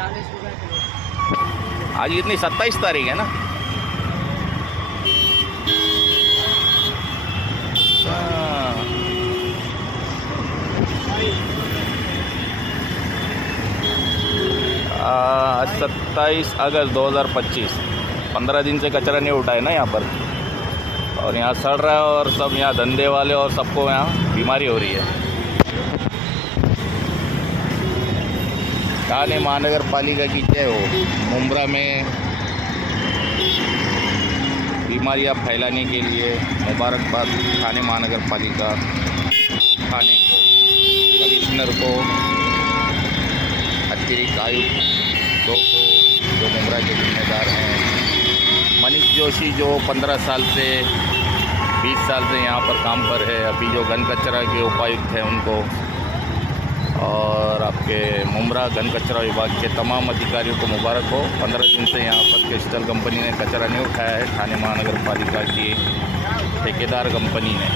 ₹40 kilo. आज कितनी 27 तारीख है ना। आज 27 अगस्त 2025। 15 दिन से कचरा नहीं उठा है ना यहाँ पर, और यहाँ सड़ रहा है, और सब यहाँ धंधे वाले और सबको यहाँ बीमारी हो रही है। ठाणे महानगर पालिका की जय हो। मुंब्रा में बीमारियाँ फैलाने के लिए मुबारकबाद ठाणे महानगर पालिका, ठाणे को, कमिश्नर को, अतिरिक्त आयुक्तों को जो मुंब्रा के जिम्मेदार हैं, मनीष जोशी जो 15 साल से 20 साल से यहाँ पर काम पर है, अभी जो घन कचरा के उपायुक्त हैं उनको, और आपके मुंब्रा घन कचरा विभाग के तमाम अधिकारियों को मुबारक हो। 15 दिन से यहाँ पर क्रिस्टल कंपनी ने कचरा नहीं उठाया है, ठाणे महानगर पालिका की ठेकेदार कंपनी ने,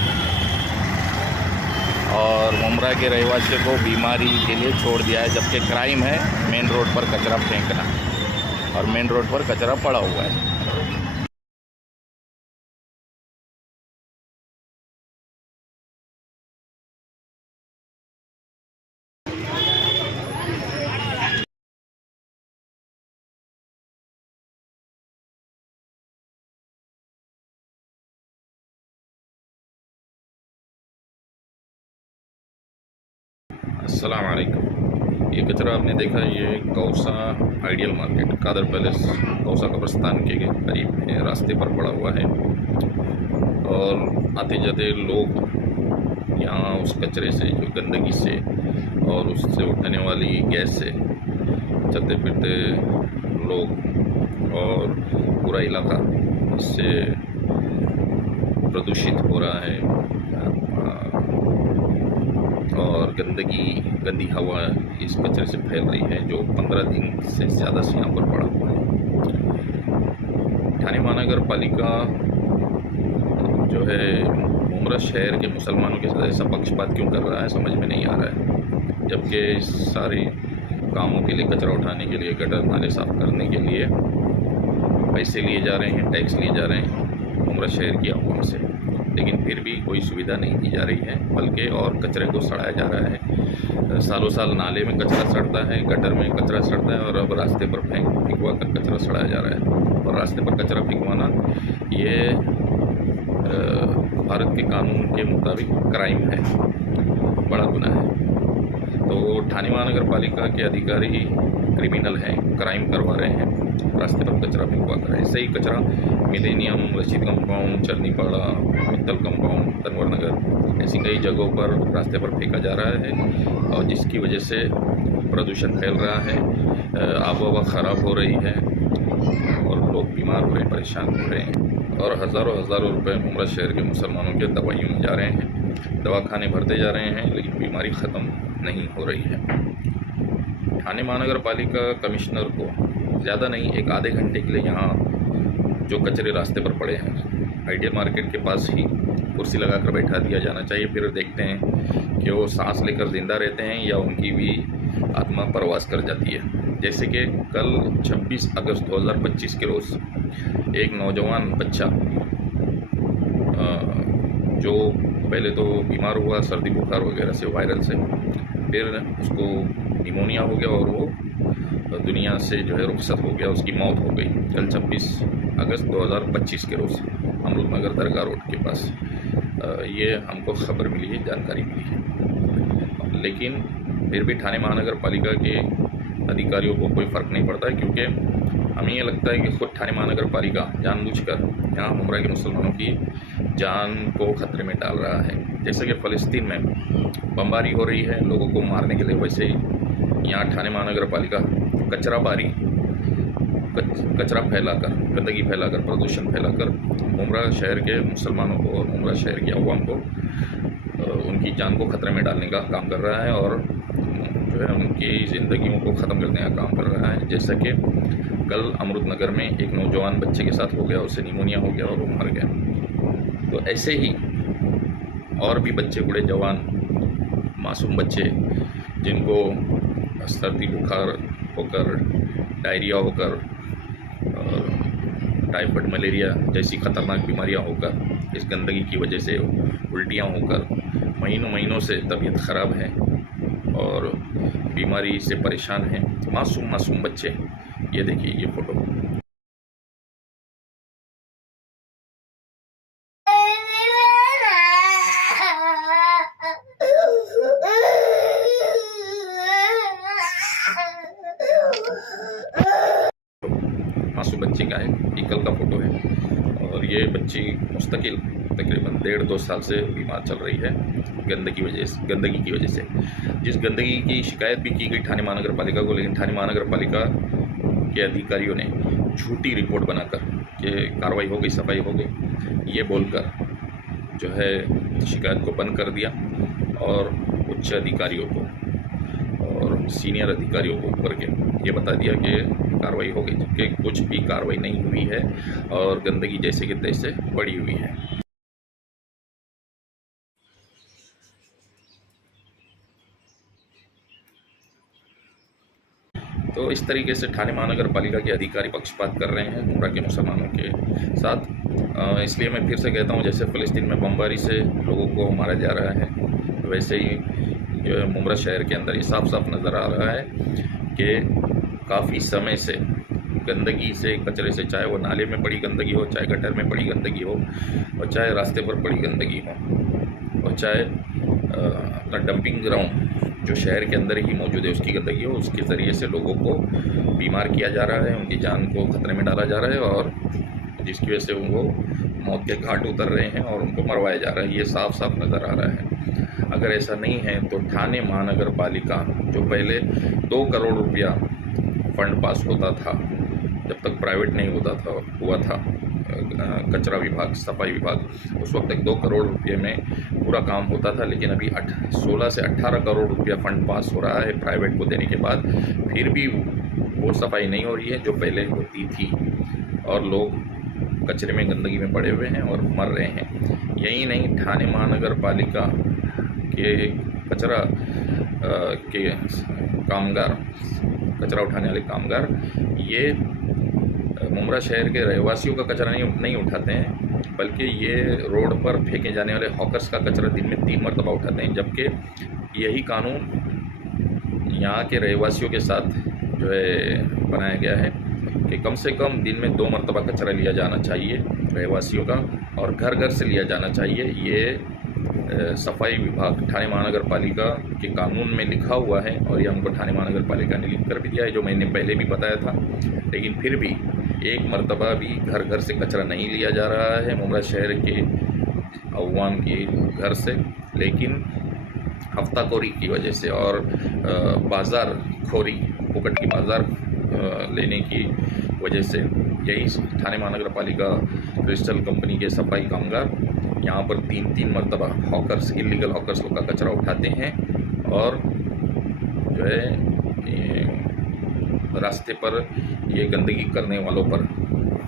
और मुंब्रा के रहवासियों को बीमारी के लिए छोड़ दिया है, जबकि क्राइम है मेन रोड पर कचरा फेंकना, और मेन रोड पर कचरा पड़ा हुआ है। अस्सलाम वालेकुम। ये कचरा आपने देखा, ये Kausa ideal market, Qadar palace, Kausa कब्रिस्तान के करीब में रास्ते पर पड़ा हुआ है, और आते जाते लोग यहाँ उस कचरे से, जो गंदगी से और उससे उठने वाली गैस से चलते फिरते लोग, और पूरा इलाका इससे प्रदूषित हो रहा है, और गंदी हवा इस कचरे से फैल रही है, जो 15 दिन से ज़्यादा से यहाँ पर पड़ा हुआ है। ठाणे महानगर पालिका जो है मुंब्रा शहर के मुसलमानों के साथ ऐसा पक्षपात क्यों कर रहा है, समझ में नहीं आ रहा है। जबकि सारे कामों के लिए, कचरा उठाने के लिए, गटर नाले साफ करने के लिए पैसे लिए जा रहे हैं, टैक्स लिए जा रहे हैं मुंब्रा शहर की आवाम से, लेकिन फिर भी कोई सुविधा नहीं दी जा रही है, बल्कि और कचरे को सड़ाया जा रहा है। सालों साल नाले में कचरा सड़ता है, गटर में कचरा सड़ता है, और अब रास्ते पर फेंकवा कर कचरा सड़ाया जा रहा है। और रास्ते पर कचरा फेंकवाना ये भारत के कानून के मुताबिक क्राइम है, बड़ा गुनाह है। तो ठाणे महानगर पालिका के अधिकारी क्रिमिनल हैं, क्राइम करवा रहे हैं, रास्ते पर कचरा फेंकवा कर। ऐसे ही कचरा millennium, Rashid compound, Charnipada, Mittal compound, Tanwar Nagar, ऐसी कई जगहों पर रास्ते पर फेंका जा रहा है, और जिसकी वजह से प्रदूषण फैल रहा है, आबोहवा ख़राब हो रही है, और लोग बीमार हो रहे हैं, परेशान हो रहे हैं, और हज़ारों रुपए मुंब्रा शहर के मुसलमानों के दवाइयों में जा रहे हैं, दवाखाने भरते जा रहे हैं, लेकिन बीमारी ख़त्म नहीं हो रही है। ठाणे महानगर पालिका कमिश्नर को ज़्यादा नहीं, एक आधे घंटे के लिए यहाँ जो कचरे रास्ते पर पड़े हैं, आइडियल मार्केट के पास ही कुर्सी लगाकर बैठा दिया जाना चाहिए। फिर देखते हैं कि वो सांस लेकर ज़िंदा रहते हैं या उनकी भी आत्मा परवास कर जाती है। जैसे कि कल 26 अगस्त 2025 के रोज़ एक नौजवान बच्चा जो पहले तो बीमार हुआ सर्दी बुखार वगैरह से, वायरल से, फिर उसको निमोनिया हो गया और वो दुनिया से जो है रुखसत हो गया, उसकी मौत हो गई कल 26 अगस्त 2025 के रोज़ अमृतनगर दरगाह रोड के पास। ये हमको खबर मिली है, जानकारी मिली है, लेकिन फिर भी ठाणे महानगर पालिका के अधिकारियों को कोई फ़र्क नहीं पड़ता है, क्योंकि हमें ये लगता है कि खुद ठाणे महानगर पालिका जानबूझकर यहाँ मुंब्रा के मुसलमानों की जान को खतरे में डाल रहा है। जैसे कि फ़लस्तीन में बमबारी हो रही है लोगों को मारने के लिए, वैसे ही यहाँ ठाणे महानगर पालिका कचरा फैलाकर, गंदगी फैलाकर, प्रदूषण फैलाकर मुंब्रा शहर के मुसलमानों को और मुंब्रा शहर की अवाम को उनकी जान को खतरे में डालने का काम कर रहा है, और जो है उनकी ज़िंदगियों को ख़त्म करने का काम कर रहा है। जैसा कि कल अमृतनगर में एक नौजवान बच्चे के साथ हो गया, उसे निमोनिया हो गया और वो मर गया। तो ऐसे ही और भी बच्चे, बूढ़े, जवान, मासूम बच्चे जिनको सर्दी बुखार होकर, डायरिया होकर और टाइफाइड, मलेरिया जैसी खतरनाक बीमारियां होकर, इस गंदगी की वजह से उल्टियां होकर महीनों महीनों से तबीयत ख़राब है और बीमारी से परेशान हैं मासूम मासूम बच्चे। ये देखिए ये फ़ोटो। मासूम बच्चे का है, एकल का फ़ोटो है और ये बच्ची मुस्तकिल तकरीबन 1.5-2 साल से बीमार चल रही है गंदगी की वजह से। जिस गंदगी की शिकायत भी की गई थाने महानगर पालिका को, लेकिन थाने महानगर पालिका के अधिकारियों ने झूठी रिपोर्ट बनाकर कि कार्रवाई हो गई, सफाई हो गई, ये बोलकर जो है शिकायत को बंद कर दिया और उच्च अधिकारियों को और सीनियर अधिकारियों को ऊपर के ये बता दिया कि कार्रवाई हो गई, जबकि कुछ भी कार्रवाई नहीं हुई है और गंदगी जैसे कि तैसे बढ़ी हुई है। तो इस तरीके से थाने महानगर पालिका के अधिकारी पक्षपात कर रहे हैं मुमरा के मुसलमानों के साथ। इसलिए मैं फिर से कहता हूँ, जैसे फ़लस्तीन में बमबारी से लोगों को मारा जा रहा है, वैसे ही जो है मुमरा शहर के अंदर ये साफ साफ नज़र आ रहा है कि काफ़ी समय से गंदगी से, कचरे से, चाहे वो नाले में पड़ी गंदगी हो, चाहे गटर में पड़ी गंदगी हो, और चाहे रास्ते पर पड़ी गंदगी हो, और चाहे अपना डंपिंग ग्राउंड जो शहर के अंदर ही मौजूद है उसकी गंदगी हो, उसके ज़रिए से लोगों को बीमार किया जा रहा है, उनकी जान को खतरे में डाला जा रहा है और जिसकी वजह से उनको मौत के घाट उतर रहे हैं और उनको मरवाया जा रहा है। ये साफ साफ नज़र आ रहा है। अगर ऐसा नहीं है तो थाने महानगर पालिका जो पहले 2 करोड़ रुपया फंड पास होता था, जब तक प्राइवेट नहीं हुआ था कचरा विभाग, सफाई विभाग, उस वक्त तक 2 करोड़ रुपये में पूरा काम होता था, लेकिन अभी 16 से 18 करोड़ रुपया फंड पास हो रहा है प्राइवेट को देने के बाद, फिर भी वो सफाई नहीं हो रही है जो पहले होती थी और लोग कचरे में, गंदगी में पड़े हुए हैं और मर रहे हैं। यही नहीं, थाने महानगर पालिका के कचरा के कामगार, कचरा उठाने वाले कामगार, ये मुमरा शहर के रहवासियों का कचरा नहीं उठाते हैं, बल्कि ये रोड पर फेंके जाने वाले हॉकर्स का कचरा दिन में 3 मरतबा उठाते हैं, जबकि यही कानून यहाँ के रहवासियों के साथ जो है बनाया गया है कि कम से कम दिन में 2 मरतबा कचरा लिया जाना चाहिए रहवासियों का और घर घर से लिया जाना चाहिए। ये सफाई विभाग थाने महानगर पालिका के कानून में लिखा हुआ है और ये हमको थाने महानगर पालिका ने लिख कर भी दिया है, जो मैंने पहले भी बताया था। लेकिन फिर भी एक मरतबा भी घर घर से कचरा नहीं लिया जा रहा है मुमरा शहर के अवाम के घर से, लेकिन हफ्ताखोरी की वजह से और बाज़ार खोरी, फुकट की बाज़ार लेने की वजह से यही थाने महानगर पालिका क्रिस्टल कंपनी के सफाई कामगार यहाँ पर 3-3 मरतबा हॉकर्स, इलीगल हॉकर्स लोग का कचरा उठाते हैं और जो है रास्ते पर ये गंदगी करने वालों पर,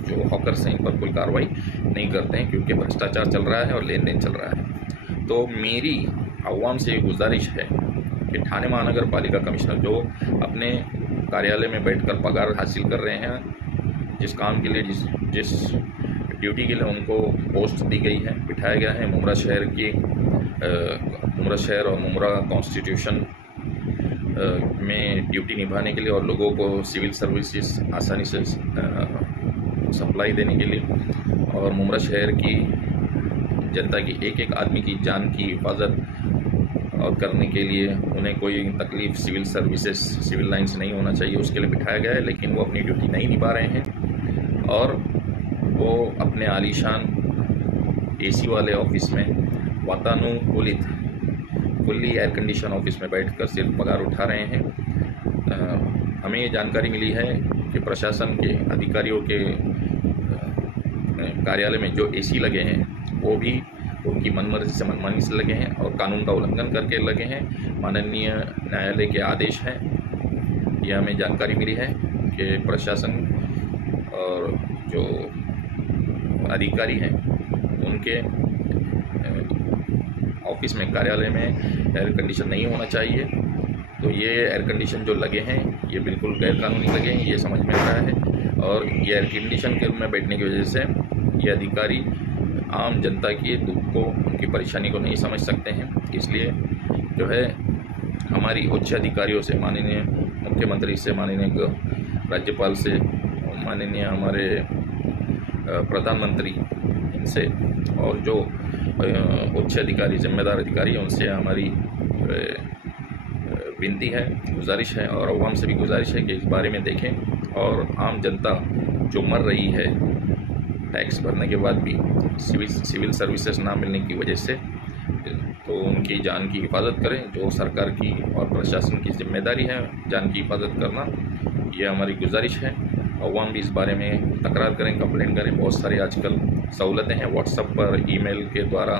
जो हॉकर्स हैं, इन पर कोई कार्रवाई नहीं करते हैं, क्योंकि भ्रष्टाचार चल रहा है और लेन देन चल रहा है। तो मेरी अवाम से गुजारिश है कि थाने महानगर पालिका कमिश्नर जो अपने कार्यालय में बैठकर पगार हासिल कर रहे हैं, जिस काम के लिए, जिस ड्यूटी के लिए उनको पोस्ट दी गई है, बिठाया गया है मुमरा शहर और मुमरा कॉन्स्टिट्यूशन में ड्यूटी निभाने के लिए और लोगों को सिविल सर्विसेज आसानी से सप्लाई देने के लिए और मुमरा शहर की जनता की एक एक आदमी की जान की हिफाजत और करने के लिए उन्हें कोई तकलीफ़ सिविल सर्विसेज, सिविल लाइन से नहीं होना चाहिए, उसके लिए बिठाया गया है। लेकिन वो अपनी ड्यूटी नहीं निभा रहे हैं और वो अपने आलीशान एसी वाले ऑफिस में, वातानुकूलित फुल्ली एयर कंडीशन ऑफिस में बैठकर सिर्फ पगार उठा रहे हैं। हमें ये जानकारी मिली है कि प्रशासन के अधिकारियों के कार्यालय में जो एसी लगे हैं वो भी उनकी मनमर्जी से, मनमानी से लगे हैं और कानून का उल्लंघन करके लगे हैं। माननीय न्यायालय के आदेश हैं, यह हमें जानकारी मिली है कि प्रशासन और जो अधिकारी हैं उनके ऑफिस में, कार्यालय में एयर कंडीशन नहीं होना चाहिए तो ये एयर कंडीशन जो लगे हैं ये बिल्कुल गैरकानूनी लगे हैं, ये समझ में आ रहा है। और ये एयर कंडीशन के रूम में बैठने की वजह से ये अधिकारी आम जनता की दुख को, उनकी परेशानी को नहीं समझ सकते हैं। इसलिए जो है हमारी उच्च अधिकारियों से, माननीय मुख्यमंत्री से, माननीय राज्यपाल से, माननीय हमारे प्रधानमंत्री इनसे और जो उच्च अधिकारी, जिम्मेदार अधिकारी हैं उनसे हमारी विनती है, गुजारिश है और अवाम से भी गुजारिश है कि इस बारे में देखें। और आम जनता जो मर रही है टैक्स भरने के बाद भी सिविल सर्विसेज ना मिलने की वजह से, तो उनकी जान की हिफाजत करें। जो सरकार की और प्रशासन की जिम्मेदारी है जान की हिफाजत करना, ये हमारी गुजारिश है। अवाम भी इस बारे में तकरार करें, कंप्लेंट करें। बहुत सारी आजकल सहूलतें हैं व्हाट्सएप पर, ईमेल के द्वारा,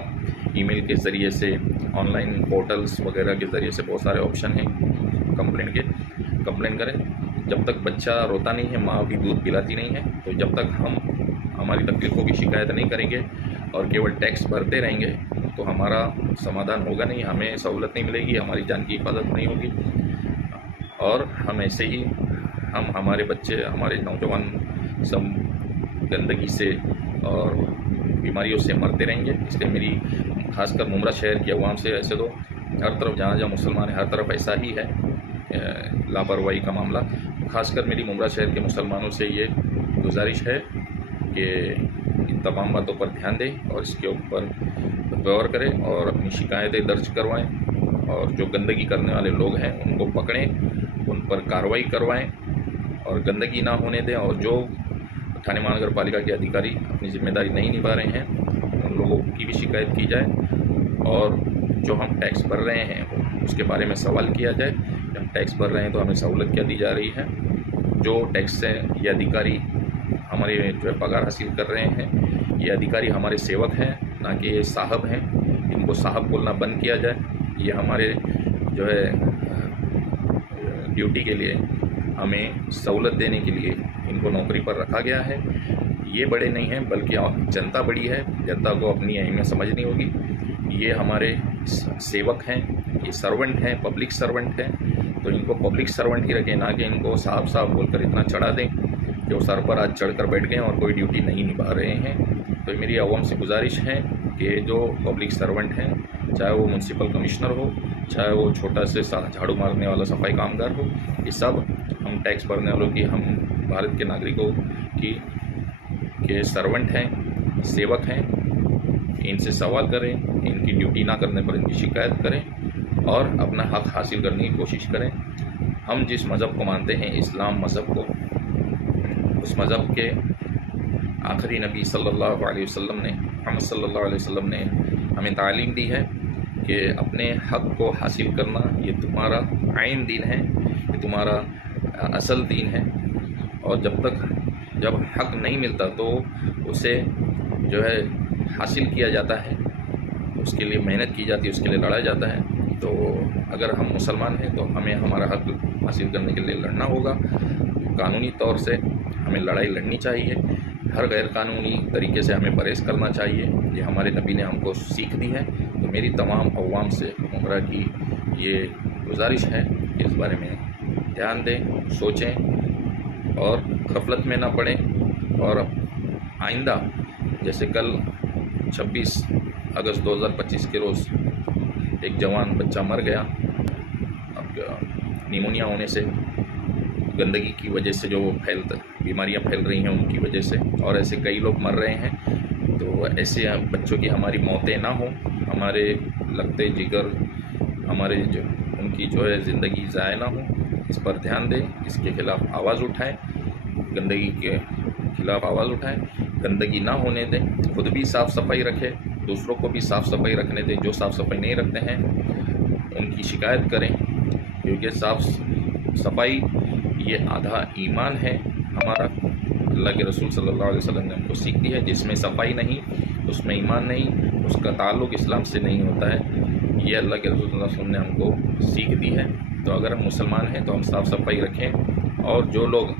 ईमेल के ज़रिए से, ऑनलाइन पोर्टल्स वगैरह के ज़रिए से बहुत सारे ऑप्शन हैं कंप्लेंट के। कंप्लेंट करें। जब तक बच्चा रोता नहीं है, माँ भी दूध पिलाती नहीं है, तो जब तक हम हमारी तकलीफ़ों की शिकायत नहीं करेंगे और केवल टैक्स भरते रहेंगे तो हमारा समाधान होगा नहीं, हमें सहूलत नहीं मिलेगी, हमारी जान की हिफाजत नहीं होगी। और हम ऐसे ही हमारे बच्चे, हमारे नौजवान सब गंदगी से और बीमारियों से मरते रहेंगे। इसलिए मेरी खासकर मुमरा शहर की अवाम से, ऐसे तो हर तरफ जहाँ जहाँ मुसलमान है हर तरफ ऐसा ही है लापरवाही का मामला, खासकर मेरी मुमरा शहर के मुसलमानों से ये गुजारिश है कि इन तमाम बातों पर ध्यान दें और इसके ऊपर गौर करें और अपनी शिकायतें दर्ज करवाएं और जो गंदगी करने वाले लोग हैं उनको पकड़ें, उन पर कार्रवाई करवाएं और गंदगी ना होने दें। और जो ठाणे महानगर पालिका के अधिकारी अपनी जिम्मेदारी नहीं निभा रहे हैं उन लोगों की भी शिकायत की जाए और जो हम टैक्स भर रहे हैं उसके बारे में सवाल किया जाए। जब टैक्स भर रहे हैं तो हमें सहूलत क्या दी जा रही है। जो टैक्स से ये अधिकारी हमारे जो है पगार हासिल कर रहे हैं, ये अधिकारी हमारे सेवक हैं, ना कि ये साहब हैं। इनको साहब बोलना बंद किया जाए। ये हमारे जो है ड्यूटी के लिए, हमें सहूलत देने के लिए इनको नौकरी पर रखा गया है। ये बड़े नहीं हैं बल्कि जनता बड़ी है, जनता को अपनी अहमियत समझनी होगी। ये हमारे सेवक हैं, ये सर्वेंट हैं, पब्लिक सर्वेंट हैं, तो इनको पब्लिक सर्वेंट ही रखें, ना कि इनको साहब साहब बोलकर इतना चढ़ा दें कि वो सर पर आज चढ़कर बैठ गए और कोई ड्यूटी नहीं निभा रहे हैं। तो मेरी आवाम से गुजारिश है कि जो पब्लिक सर्वेंट हैं, चाहे वो म्यूनसिपल कमिश्नर हो, चाहे वो छोटा से झाड़ू मारने वाला सफाई कामगार हो, ये सब हम टैक्स भरने वालों की, हम भारत के नागरिकों की के सर्वेंट हैं, सेवक हैं। इनसे सवाल करें, इनकी ड्यूटी ना करने पर इनकी शिकायत करें और अपना हक हासिल करने की कोशिश करें। हम जिस मज़हब को मानते हैं, इस्लाम मज़हब को, उस मज़हब के आखिरी नबी सल्लल्लाहु अलैहि वसल्लम ने, मोहम्मद सल्लल्लाहु अलैहि वसल्लम ने हमें तालीम दी है कि अपने हक को हासिल करना ये तुम्हारा आइन दीन है, ये तुम्हारा असल दीन है। और जब हक नहीं मिलता तो उसे जो है हासिल किया जाता है, उसके लिए मेहनत की जाती है, उसके लिए लड़ा जाता है। तो अगर हम मुसलमान हैं तो हमें हमारा हक हासिल करने के लिए लड़ना होगा। कानूनी तौर से हमें लड़ाई लड़नी चाहिए, हर गैर कानूनी तरीके से हमें परहेज़ करना चाहिए। ये हमारे नबी ने हमको सीख दी है। तो मेरी तमाम अवाम से उम्रा की ये गुजारिश है कि इस बारे में ध्यान दें, सोचें और गफलत में ना पड़ें। और आइंदा, जैसे कल 26 अगस्त 2025 के रोज़ एक जवान बच्चा मर गया निमोनिया होने से, गंदगी की वजह से, जो बीमारियां फैल रही हैं उनकी वजह से, और ऐसे कई लोग मर रहे हैं। तो ऐसे बच्चों की हमारी मौतें ना हो, हमारे लगते जिगर, हमारे जो उनकी जो है ज़िंदगी ज़ाय ना हो, इस पर ध्यान दें, इसके खिलाफ़ आवाज़ उठाएं, गंदगी के खिलाफ़ आवाज़ उठाएं, गंदगी ना होने दें, खुद भी साफ़ सफाई रखें, दूसरों को भी साफ़ सफाई रखने दें। जो साफ़ सफाई नहीं रखते हैं उनकी शिकायत करें, क्योंकि साफ़ सफाई ये आधा ईमान है हमारा। अल्लाह के रसूल सल्लल्लाहु अलैहि वसल्लम ने हमको सीख दी है, जिसमें सफाई नहीं उसमें ईमान नहीं, उसका ताल्लुक़ इस्लाम से नहीं होता है। ये अल्लाह के रसूल सल्लल्लाहु अलैहि वसल्लम ने हमको सीख दी है। तो अगर हम मुसलमान हैं तो हम साफ़ सफाई रखें और जो लोग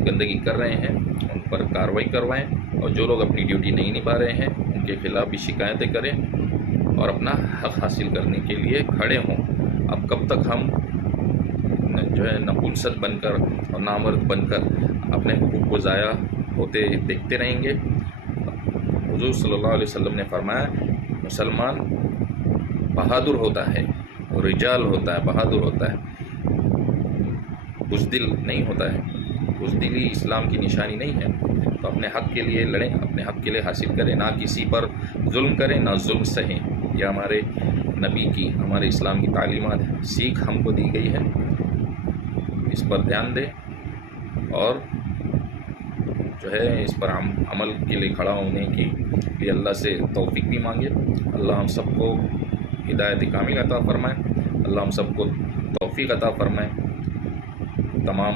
गंदगी कर रहे हैं उन पर कार्रवाई करवाएं, और जो लोग अपनी ड्यूटी नहीं निभा रहे हैं उनके खिलाफ़ भी शिकायतें करें और अपना हक़ हासिल करने के लिए खड़े हों। अब कब तक हम जो है नपुंसक बनकर और नामर्द बनकर अपने हुकूक को ज़ाया होते देखते रहेंगे। हुज़ूर सल्लल्लाहु अलैहि वसल्लम ने फरमाया, मुसलमान बहादुर होता है, रिजाल होता है, बहादुर होता है, बुज़दिल नहीं होता है। बुज़दिली इस्लाम की निशानी नहीं है। तो अपने हक़ के लिए लड़ें, अपने हक़ के लिए हासिल करें, ना किसी पर जुल्म करें, ना जुल्म सहें। यह हमारे नबी की, हमारे इस्लाम की तालीमात है, सीख हमको दी गई है। इस पर ध्यान दें और जो है इस पर हम अमल के लिए खड़ा होने की लिए अल्लाह से तौफीक भी मांगे। अल्लाह हम सबको हिदायत कामिल अता फ़रमाए, अल्लाह हम सबको तौफीक अता फ़रमाए, तमाम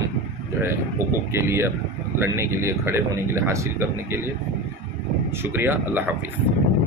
जो है हुकूक के लिए लड़ने के लिए, खड़े होने के लिए, हासिल करने के लिए। शुक्रिया। अल्लाह हाफ़िज़।